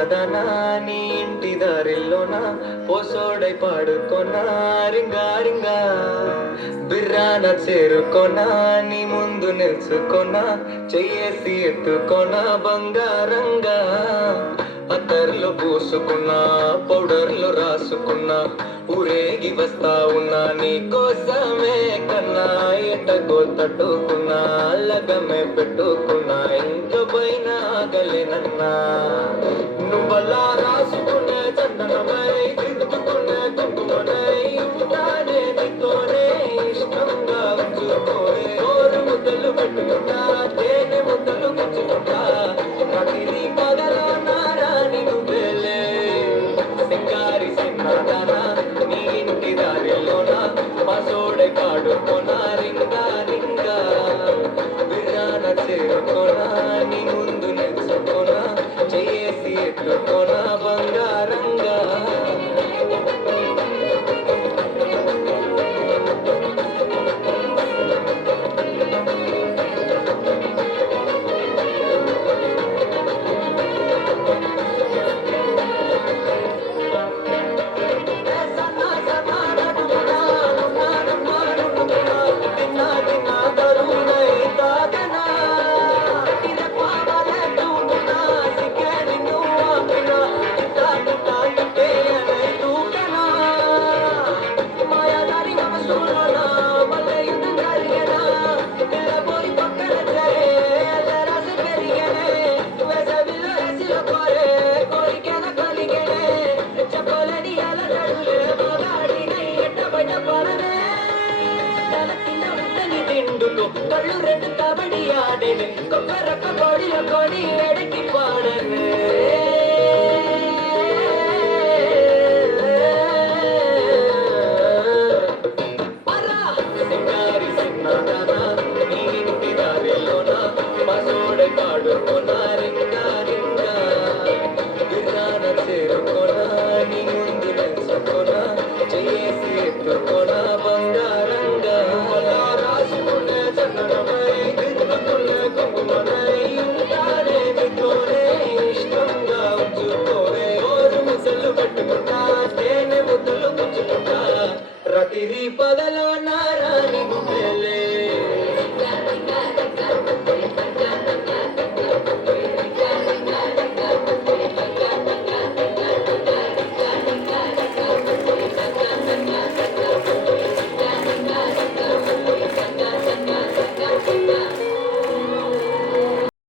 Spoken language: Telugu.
చిన్నదానా నీ ఇంటి దారిల్లోన పోసోడై పాడుకొనా రింగా రింగా బిర్రాన చేరుకొనా నీ ముందు నిల్చుకొనా చెయ్యేసి ఎత్తుకొనా బంగారంగా అత్తర్లు పూసుకున్నా పౌడర్లు రాసుకున్నా ఊరేగి వస్తా ఉన్నా నీ కోసమే కన్నా ఎటగో తట్టుకున్నా లగమే పెట్టుకున్నా ఇంక పైన ఆగలేనన్నా నువ్వలా రాసుకునే చందనమై దిద్దుకునే కుంకుమనై ఉంటానే నీతోనే ఇష్టంగా ఉంచుకోనే కోరు ముద్దలు పెట్టుకుంటా తేనె ముద్దలు గుచ్చుకుంటా ప్రతిదీ పగలో నారాని నువ్వేలే సింగారి సిన్నదానా నీ ఇంటి దారిలోన పసోడై పాడుకోనా రింగా రింగా బిర్రాన చేరుకోనా నీ ముందు నిల్చుకోనా చేసి ఎత్తుకోనా బంగారు